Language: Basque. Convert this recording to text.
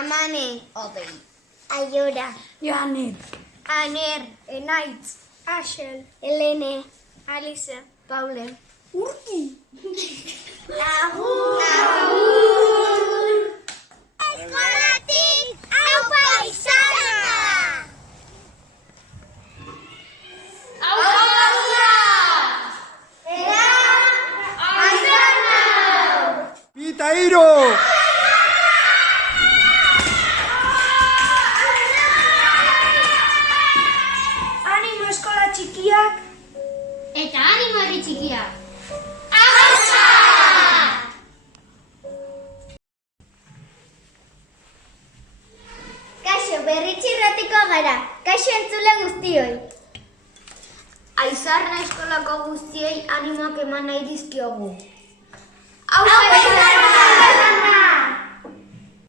Amane. Odei. Aiora. Joanet. Aner. Enaitz. Axel. Elene. Alice. Paule. Urki. Agur. Eskolatik aupa izana! Pita hiru! Animo eskola txikiak. Eta animo herri txikiak. Kaixo, berritxirratiko gara. Kaixo entzule guztioi. Aizarna eskolako guztiei animoak eman nahi dizkiogu. Aupa